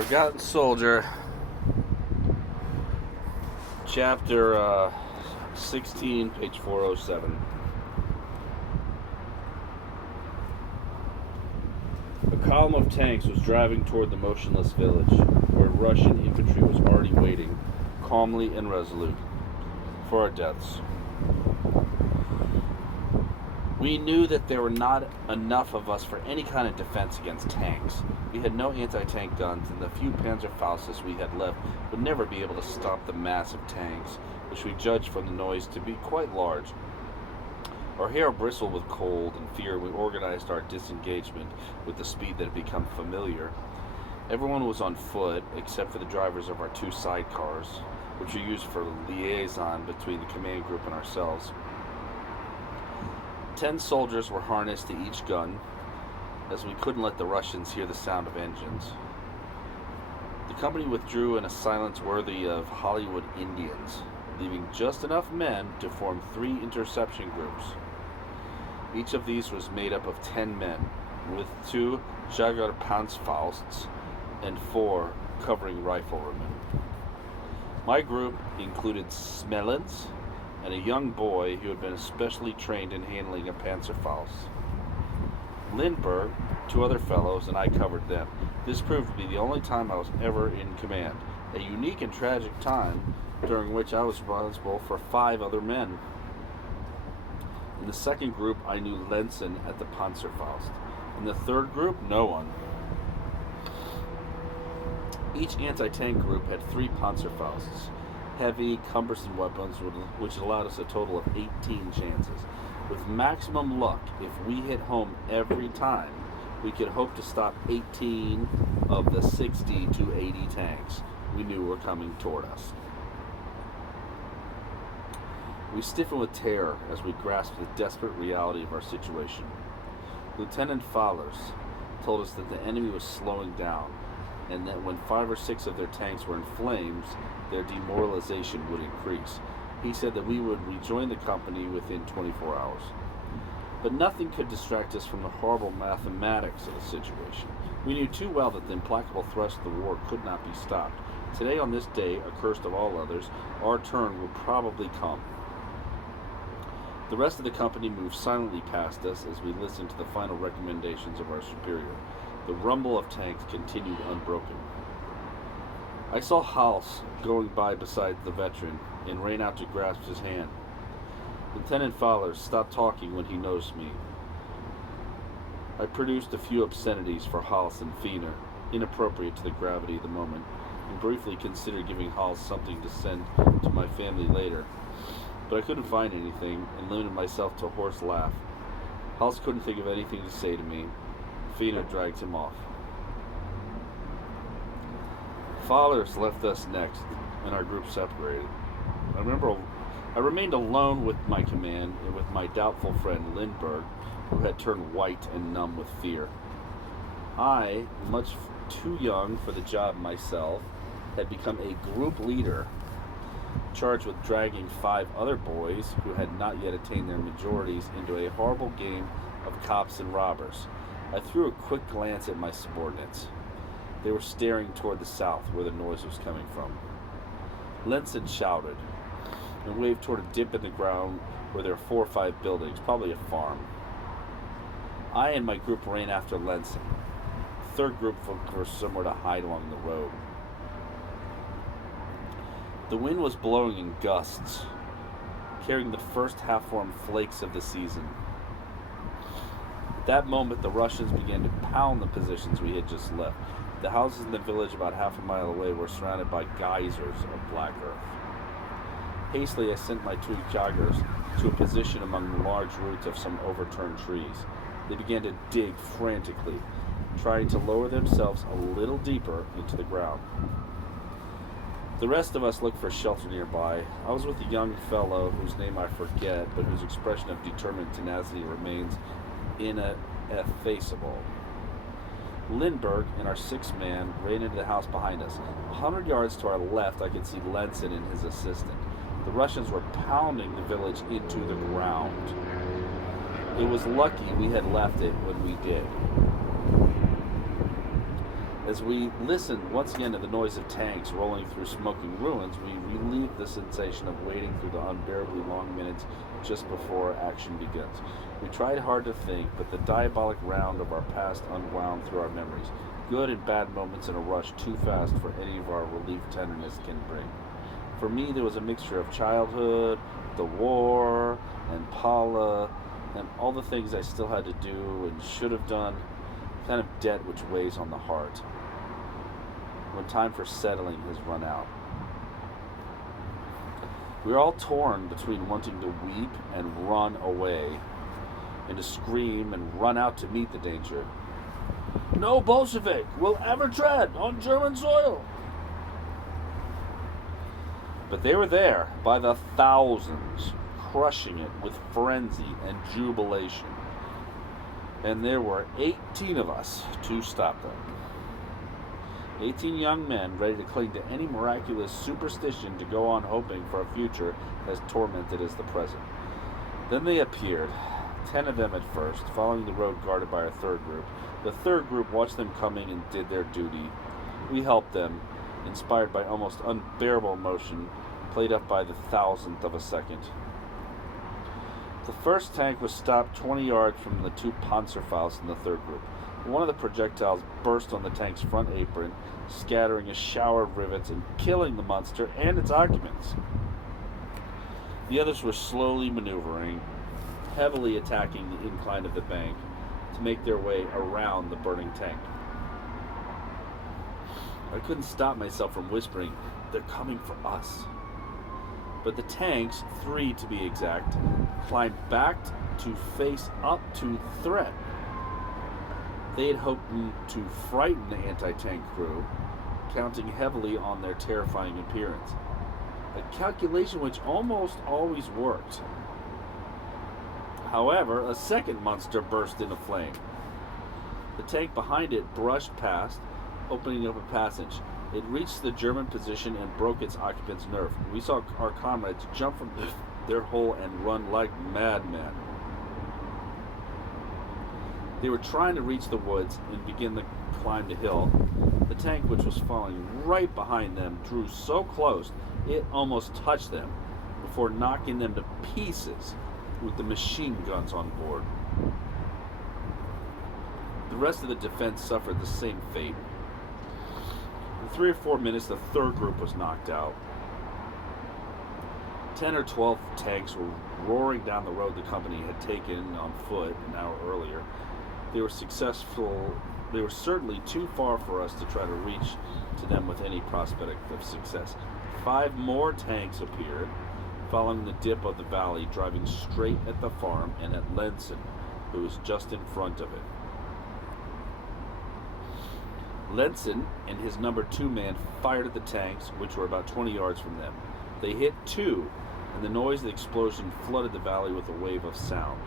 Forgotten Soldier, chapter 16, page 407. A column of tanks was driving toward the motionless village, where Russian infantry was already waiting, calmly and resolute, for our deaths. We knew that there were not enough of us for any kind of defense against tanks. We had no anti-tank guns, and the few Panzerfaustus we had left would never be able to stop the mass of tanks, which we judged from the noise to be quite large. Our hair bristled with cold and fear. We organized our disengagement with the speed that had become familiar. Everyone was on foot, except for the drivers of our two sidecars, which were used for liaison between the command group and ourselves. 10 soldiers were harnessed to each gun, as we couldn't let the Russians hear the sound of engines. The company withdrew in a silence worthy of Hollywood Indians, leaving just enough men to form 3 interception groups. Each of these was made up of 10 men, with 2 Jagerpanzerfausts and 4 covering riflemen. My group included Smelens and a young boy who had been especially trained in handling a Panzerfaust. Lindbergh, 2 other fellows, and I covered them. This proved to be the only time I was ever in command, a unique and tragic time during which I was responsible for 5 other men. In the second group, I knew Lenson at the Panzerfaust. In the third group, no one. Each anti-tank group had 3 Panzerfausts, heavy, cumbersome weapons, which allowed us a total of 18 chances. With maximum luck, if we hit home every time, we could hope to stop 18 of the 60 to 80 tanks we knew were coming toward us. We stiffened with terror as we grasped the desperate reality of our situation. Lieutenant Fallers told us that the enemy was slowing down, and that when 5 or 6 of their tanks were in flames, their demoralization would increase. He said that we would rejoin the company within 24 hours. But nothing could distract us from the horrible mathematics of the situation. We knew too well that the implacable thrust of the war could not be stopped. Today, on this day, accursed of all others, our turn would probably come. The rest of the company moved silently past us as we listened to the final recommendations of our superior. The rumble of tanks continued unbroken. I saw Hals going by beside the veteran and ran out to grasp his hand. Lieutenant Fowler stopped talking when he noticed me. I produced a few obscenities for Hals and Fiener, inappropriate to the gravity of the moment, and briefly considered giving Hals something to send to my family later. But I couldn't find anything and limited myself to a hoarse laugh. Hals couldn't think of anything to say to me. Fiener dragged him off. Fathers left us next, and our group separated. I remained alone with my command and with my doubtful friend Lindbergh, who had turned white and numb with fear. I, much too young for the job myself, had become a group leader, charged with dragging 5 other boys who had not yet attained their majorities into a horrible game of cops and robbers. I threw a quick glance at my subordinates. They were staring toward the south, where the noise was coming from. Lenson shouted and waved toward a dip in the ground where there were 4 or 5 buildings, probably a farm. I and my group ran after Lenson. The third group looked for somewhere to hide along the road. The wind was blowing in gusts, carrying the first half-formed flakes of the season. At that moment, the Russians began to pound the positions we had just left. The houses in the village about half a mile away were surrounded by geysers of black earth. Hastily, I sent my 2 joggers to a position among the large roots of some overturned trees. They began to dig frantically, trying to lower themselves a little deeper into the ground. The rest of us looked for shelter nearby. I was with a young fellow whose name I forget, but whose expression of determined tenacity remains ineffaceable. Lindbergh and our 6th man ran into the house behind us. 100 yards to our left, I could see Lenson and his assistant. The Russians were pounding the village into the ground. It was lucky we had left it when we did. As we listened once again to the noise of tanks rolling through smoking ruins, we relieved the sensation of waiting through the unbearably long minutes just before action begins. We tried hard to think, but the diabolic round of our past unwound through our memories. Good and bad moments in a rush too fast for any of our relief tenderness can bring. For me, there was a mixture of childhood, the war, and Paula, and all the things I still had to do and should have done, kind of debt which weighs on the heart when time for settling has run out. We are all torn between wanting to weep and run away, and to scream and run out to meet the danger. No Bolshevik will ever tread on German soil! But they were there by the thousands, crushing it with frenzy and jubilation. And there were 18 of us to stop them. 18 young men ready to cling to any miraculous superstition to go on hoping for a future as tormented as the present. Then they appeared, 10 of them at first, following the road guarded by our third group. The third group watched them coming and did their duty. We helped them, inspired by almost unbearable emotion, played up by the thousandth of a second. The first tank was stopped 20 yards from the two Panzerfaust in the third group. One of the projectiles burst on the tank's front apron, scattering a shower of rivets and killing the monster and its occupants. The others were slowly maneuvering, heavily attacking the incline of the bank to make their way around the burning tank. I couldn't stop myself from whispering, "They're coming for us." But the tanks, 3 to be exact, climbed back to face up to the threat. They had hoped to frighten the anti-tank crew, counting heavily on their terrifying appearance. A calculation which almost always worked. However, a second monster burst into flame. The tank behind it brushed past, opening up a passage. It reached the German position and broke its occupants' nerve. We saw our comrades jump from their hole and run like madmen. They were trying to reach the woods and begin the climb to hill. The tank, which was falling right behind them, drew so close it almost touched them before knocking them to pieces with the machine guns on board. The rest of the defense suffered the same fate. In 3 or 4 minutes, the third group was knocked out. 10 or 12 tanks were roaring down the road the company had taken on foot an hour earlier. They were successful. They were certainly too far for us to try to reach to them with any prospect of success. 5 more tanks appeared, following the dip of the valley, driving straight at the farm and at Lenson, who was just in front of it. Lenson and his number 2 man fired at the tanks, which were about 20 yards from them. They hit 2, and the noise of the explosion flooded the valley with a wave of sound.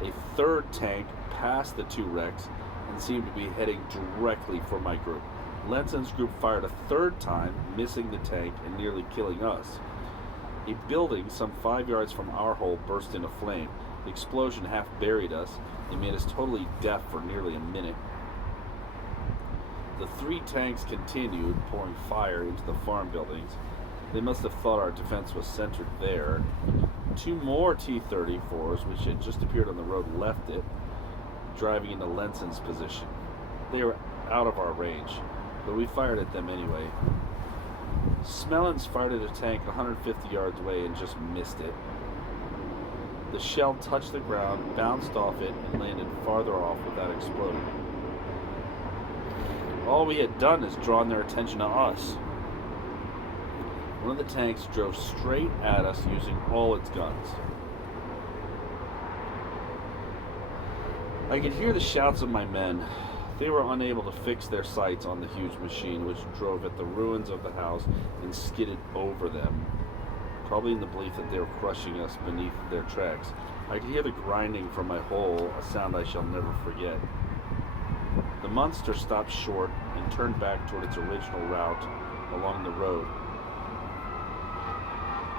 A third tank passed the 2 wrecks and seemed to be heading directly for my group. Lenson's group fired a third time, missing the tank and nearly killing us. A building some 5 yards from our hole burst into flame. The explosion half buried us and made us totally deaf for nearly a minute. The 3 tanks continued, pouring fire into the farm buildings. They must have thought our defense was centered there. 2 more T-34s, which had just appeared on the road, left it, driving into Lenson's position. They were out of our range, but we fired at them anyway. Smellens fired at a tank 150 yards away and just missed it. The shell touched the ground, bounced off it, and landed farther off without exploding. All we had done is drawn their attention to us. One of the tanks drove straight at us using all its guns. I could hear the shouts of my men. They were unable to fix their sights on the huge machine, which drove at the ruins of the house and skidded over them, probably in the belief that they were crushing us beneath their tracks. I could hear the grinding from my hole, a sound I shall never forget. The monster stopped short and turned back toward its original route along the road.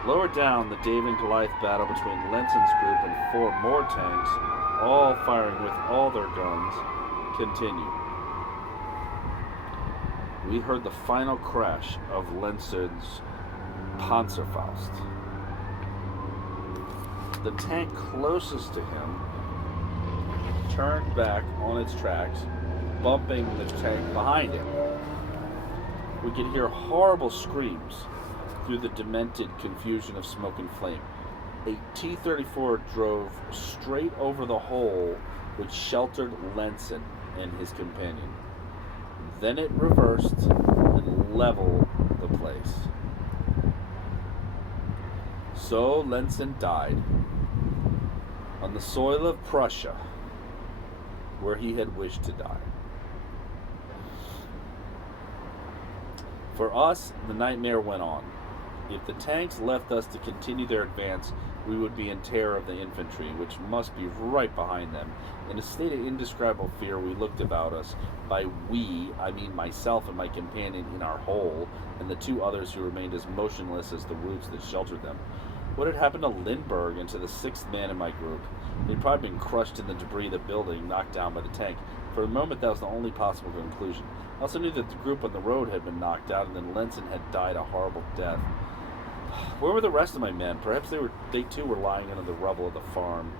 Lower down, the David and Goliath battle between Lenson's group and 4 more tanks, all firing with all their guns, continued. we heard the final crash of Lenzen's Panzerfaust. The tank closest to him turned back on its tracks, bumping the tank behind him. We could hear horrible screams through the demented confusion of smoke and flame. A T-34 drove straight over the hole which sheltered Lenzen and his companion. Then it reversed and leveled the place. So Lenzen died on the soil of Prussia, where he had wished to die. For us, the nightmare went on. If the tanks left us to continue their advance, we would be in terror of the infantry, which must be right behind them. In a state of indescribable fear, we looked about us. By we, I mean myself and my companion in our hole, and the two others who remained as motionless as the roots that sheltered them. What had happened to Lindbergh and to the sixth man in my group? They'd probably been crushed in the debris of the building, knocked down by the tank. For a moment, that was the only possible conclusion. I also knew that the group on the road had been knocked out, and then Lenzen had died a horrible death. Where were the rest of my men? Perhaps they too were lying under the rubble of the farm.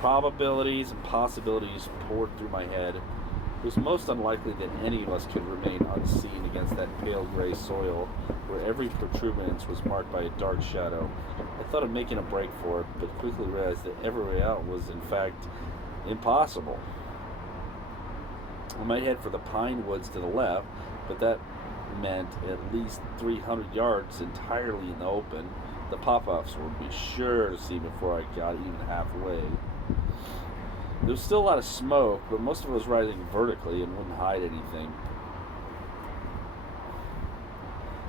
Probabilities and possibilities poured through my head. It was most unlikely that any of us could remain unseen against that pale gray soil, where every protuberance was marked by a dark shadow. I thought of making a break for it, but quickly realized that every way out was, in fact, impossible. I might head for the pine woods to the left, but that meant at least 300 yards entirely in the open. The pop-offs would be sure to see before I got even halfway. There was still a lot of smoke, but most of it was rising vertically and wouldn't hide anything.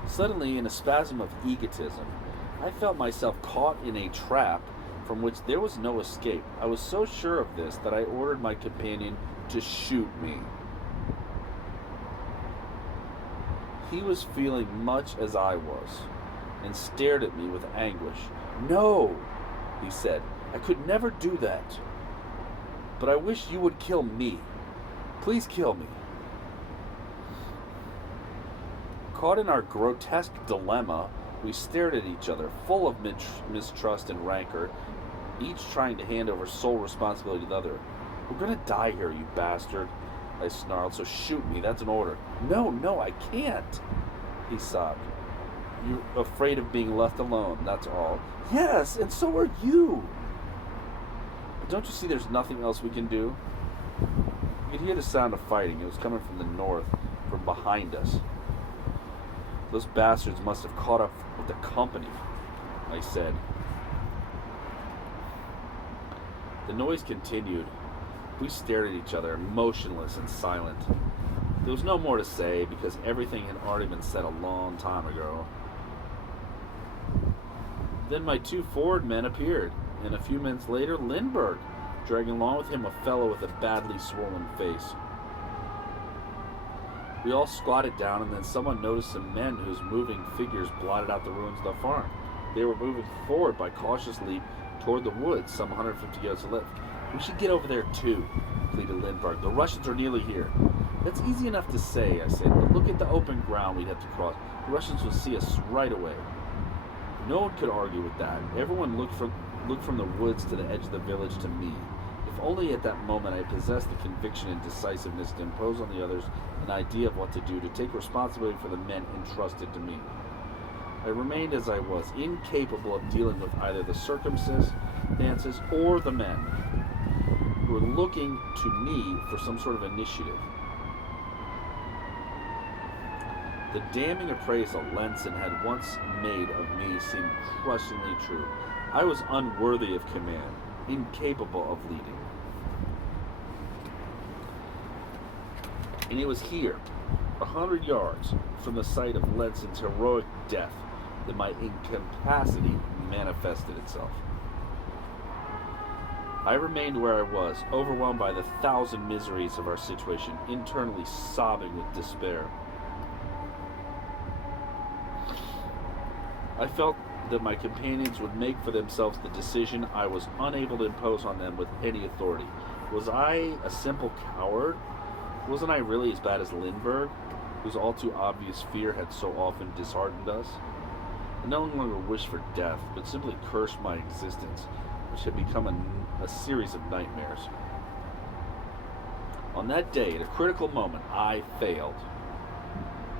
Suddenly, in a spasm of egotism, I felt myself caught in a trap from which there was no escape. I was so sure of this that I ordered my companion to shoot me. He was feeling much as I was, and stared at me with anguish. "No," he said, "I could never do that. But I wish you would kill me. Please kill me." Caught in our grotesque dilemma, we stared at each other, full of mistrust and rancor, each trying to hand over sole responsibility to the other. "We're gonna die here, you bastard," I snarled, "so shoot me, that's an order." No, I can't," he sobbed. "You're afraid of being left alone, that's all." "Yes, and so are you." "Don't you see there's nothing else we can do?" You could hear the sound of fighting. It was coming from the north, from behind us. "Those bastards must have caught up with the company," I said. The noise continued. We stared at each other, motionless and silent. There was no more to say, because everything had already been said a long time ago. Then my two forward men appeared, and a few minutes later, Lindbergh, dragging along with him a fellow with a badly swollen face. We all squatted down, and then someone noticed some men whose moving figures blotted out the ruins of the farm. They were moving forward by cautious leap toward the woods, some 150 yards to the left. "We should get over there too," pleaded Lindbergh. "The Russians are nearly here." "That's easy enough to say," I said, "but look at the open ground we'd have to cross. The Russians will see us right away." No one could argue with that. Everyone looked from the woods to the edge of the village to me. If only at that moment I possessed the conviction and decisiveness to impose on the others an idea of what to do, to take responsibility for the men entrusted to me. I remained as I was, incapable of dealing with either the circumstances or the men, who were looking to me for some sort of initiative. The damning appraisal Lenzen had once made of me seemed crushingly true. I was unworthy of command, incapable of leading. And it was here, 100 yards from the site of Lenzen's heroic death, that my incapacity manifested itself. I remained where I was, overwhelmed by the 1,000 miseries of our situation, internally sobbing with despair. I felt that my companions would make for themselves the decision I was unable to impose on them with any authority. Was I a simple coward? Wasn't I really as bad as Lindbergh? whose all too obvious fear had so often disheartened us. I no longer wished for death, but simply cursed my existence, which had become a series of nightmares. On that day, at a critical moment, I failed.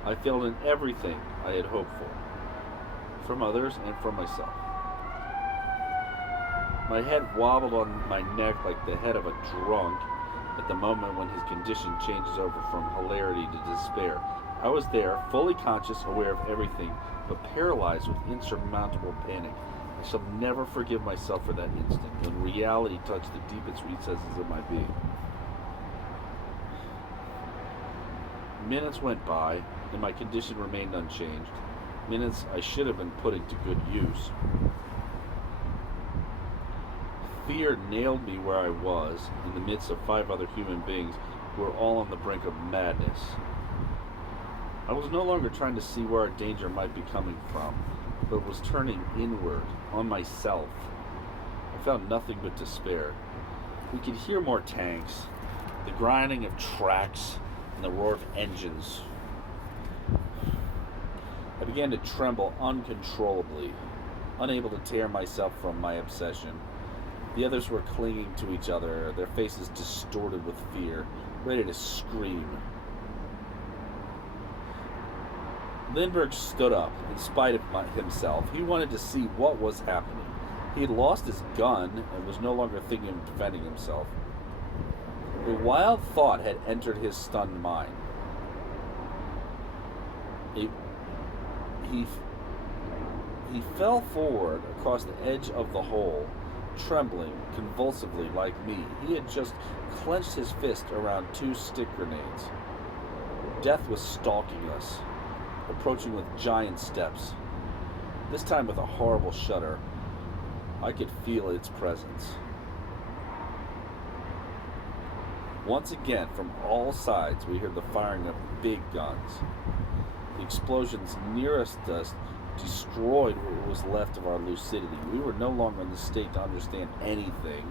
I failed in everything I had hoped for, from others and from myself. My head wobbled on my neck like the head of a drunk at the moment when his condition changes over from hilarity to despair. I was there, fully conscious, aware of everything, but paralyzed with insurmountable panic. I shall never forgive myself for that instant, when reality touched the deepest recesses of my being. Minutes went by, and my condition remained unchanged. Minutes I should have been putting to good use. Fear nailed me where I was, in the midst of 5 other human beings who were all on the brink of madness. I was no longer trying to see where our danger might be coming from, but was turning inward, on myself. I found nothing but despair. We could hear more tanks, the grinding of tracks, and the roar of engines. I began to tremble uncontrollably, unable to tear myself from my obsession. The others were clinging to each other, their faces distorted with fear, ready to scream. Lindbergh stood up, in spite of himself. He wanted to see what was happening. He had lost his gun and was no longer thinking of defending himself. A wild thought had entered his stunned mind. He fell forward across the edge of the hole, trembling convulsively like me. He had just clenched his fist around 2 stick grenades. Death was stalking us, approaching with giant steps. This time with a horrible shudder. I could feel its presence. Once again, from all sides, we heard the firing of big guns. The explosions nearest us destroyed what was left of our lucidity. We were no longer in the state to understand anything,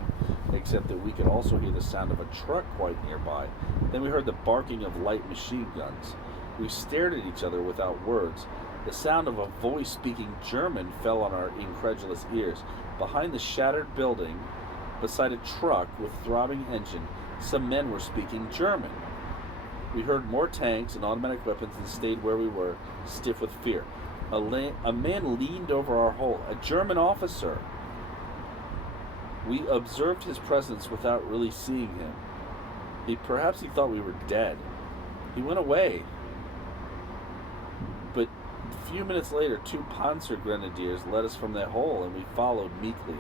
except that we could also hear the sound of a truck quite nearby. Then we heard the barking of light machine guns. We stared at each other without words. The sound of a voice speaking German fell on our incredulous ears. Behind the shattered building, beside a truck with throbbing engine, some men were speaking German. We heard more tanks and automatic weapons and stayed where we were, stiff with fear. A man leaned over our hole, a German officer. We observed his presence without really seeing him. Perhaps he thought we were dead. He went away. But a few minutes later, 2 Panzer grenadiers led us from that hole, and we followed meekly.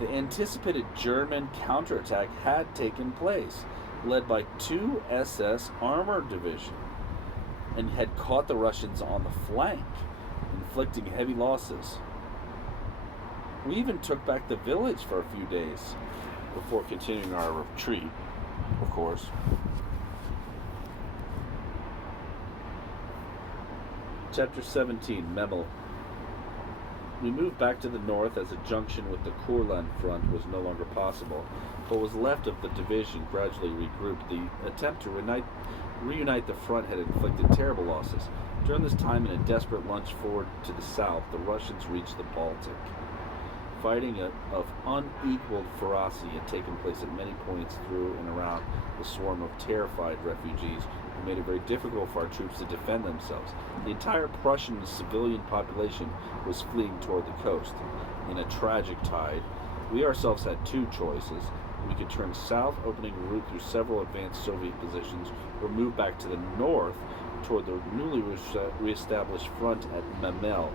The anticipated German counterattack had taken place, led by 2 SS Armor Division, and had caught the Russians on the flank, inflicting heavy losses. We even took back the village for a few days before continuing our retreat, of course. Chapter 17, Memel. We moved back to the north as a junction with the Courland front was no longer possible. What was left of the division gradually regrouped. The attempt to reunite the front had inflicted terrible losses. During this time, in a desperate lunge forward to the south, the Russians reached the Baltic. Fighting of unequaled ferocity had taken place at many points through and around the swarm of terrified refugees who made it very difficult for our troops to defend themselves. The entire Prussian civilian population was fleeing toward the coast. In a tragic tide, we ourselves had 2 choices. We could turn south, opening a route through several advanced Soviet positions, or move back to the north toward the newly reestablished front at Memel.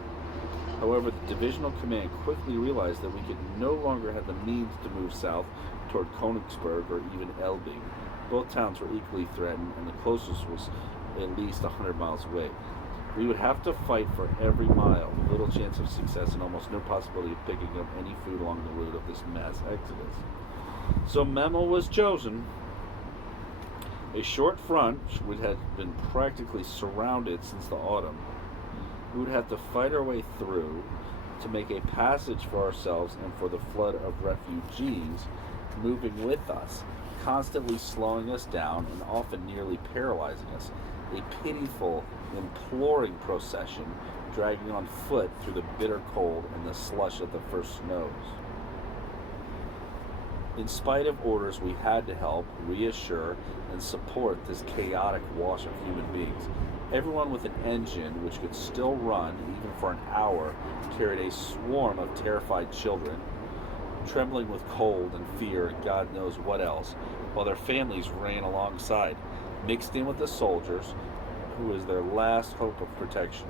However, the divisional command quickly realized that we could no longer have the means to move south toward Königsberg or even Elbing. Both towns were equally threatened, and the closest was at least 100 miles away. We would have to fight for every mile, with little chance of success and almost no possibility of picking up any food along the route of this mass exodus. So Memel was chosen. A short front, which had been practically surrounded since the autumn. We would have to fight our way through to make a passage for ourselves and for the flood of refugees moving with us, constantly slowing us down and often nearly paralyzing us. A pitiful, imploring procession dragging on foot through the bitter cold and the slush of the first snows. In spite of orders, we had to help, reassure, and support this chaotic wash of human beings. Everyone with an engine which could still run, even for an hour, carried a swarm of terrified children, trembling with cold and fear and God knows what else, while their families ran alongside, mixed in with the soldiers, who was their last hope of protection.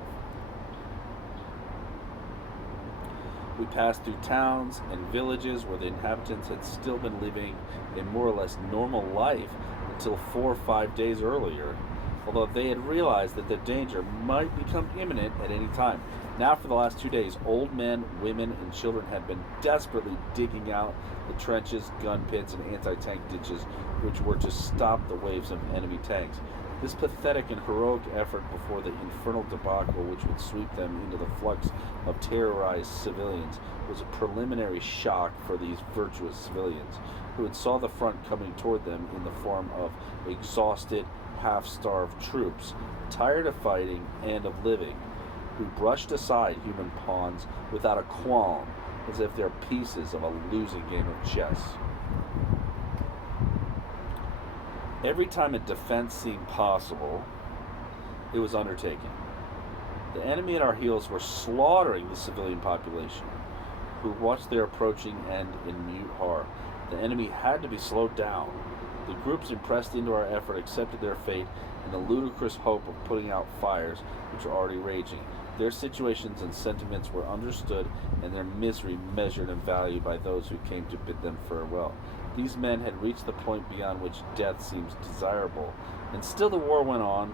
We passed through towns and villages where the inhabitants had still been living a more or less normal life until 4 or 5 days earlier, although they had realized that their danger might become imminent at any time. Now, for the last 2 days, old men, women, and children had been desperately digging out the trenches, gun pits, and anti-tank ditches which were to stop the waves of enemy tanks. This pathetic and heroic effort before the infernal debacle which would sweep them into the flux of terrorized civilians was a preliminary shock for these virtuous civilians, who had saw the front coming toward them in the form of exhausted, half-starved troops, tired of fighting and of living, who brushed aside human pawns without a qualm, as if they're pieces of a losing game of chess. Every time a defense seemed possible, it was undertaken. The enemy at our heels were slaughtering the civilian population, who watched their approaching end in mute horror. The enemy had to be slowed down. The groups impressed into our effort accepted their fate in the ludicrous hope of putting out fires which were already raging. Their situations and sentiments were understood, and their misery measured and valued by those who came to bid them farewell. These men had reached the point beyond which death seems desirable, and still the war went on,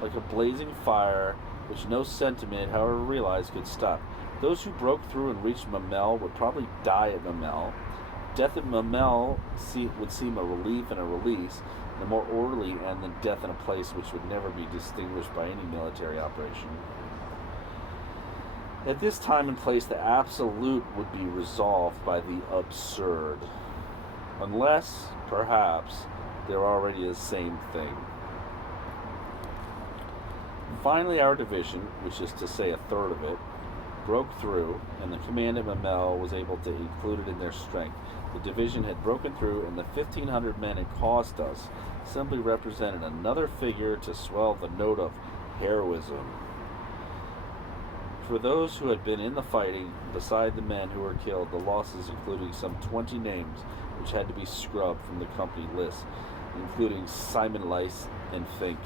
like a blazing fire, which no sentiment, however realized, could stop. Those who broke through and reached Mamel would probably die at Mamel. Death at Mamel would seem a relief and a release, and a more orderly end than death in a place which would never be distinguished by any military operation. At this time and place, the absolute would be resolved by the absurd, unless, perhaps, they're already the same thing. Finally, our division, which is to say a third of it, broke through, and the command at Mamel was able to include it in their strength. The division had broken through, and the 1,500 men it cost us simply represented another figure to swell the note of heroism. For those who had been in the fighting, beside the men who were killed, the losses including some 20 names which had to be scrubbed from the company list, including Simon Lice and Fenke.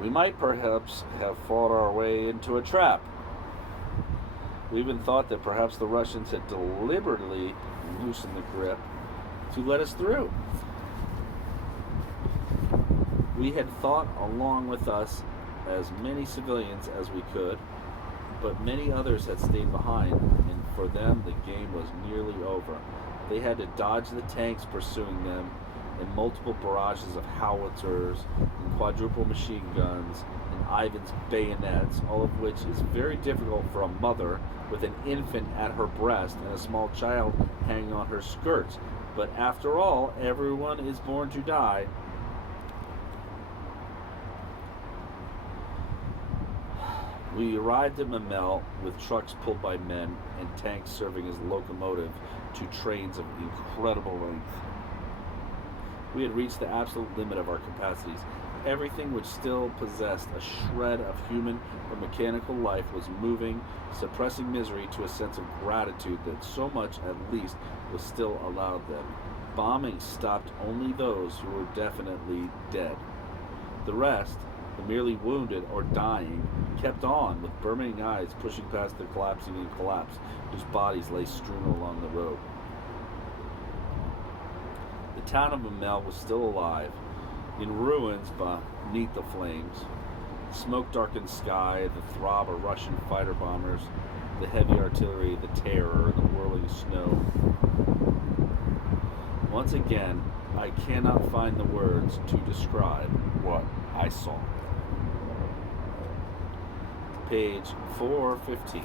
We might perhaps have fought our way into a trap. We even thought that perhaps the Russians had deliberately loosened the grip to let us through. We had thought along with us as many civilians as we could, but many others had stayed behind, and for them the game was nearly over. They had to dodge the tanks pursuing them, and multiple barrages of howitzers and quadruple machine guns and Ivan's bayonets, all of which is very difficult for a mother with an infant at her breast and a small child hanging on her skirts. But after all, everyone is born to die. We arrived at Mamel with trucks pulled by men and tanks serving as locomotive to trains of incredible length. We had reached the absolute limit of our capacities. Everything which still possessed a shred of human or mechanical life was moving, suppressing misery to a sense of gratitude that so much, at least, was still allowed them. Bombing stopped only those who were definitely dead. The rest, the merely wounded or dying, kept on with burning eyes pushing past the collapsing and collapsed, whose bodies lay strewn along the road. The town of Mamel was still alive, in ruins beneath the flames. The smoke-darkened sky, the throb of Russian fighter bombers, the heavy artillery, the terror, the whirling snow. Once again, I cannot find the words to describe what I saw. Page 415.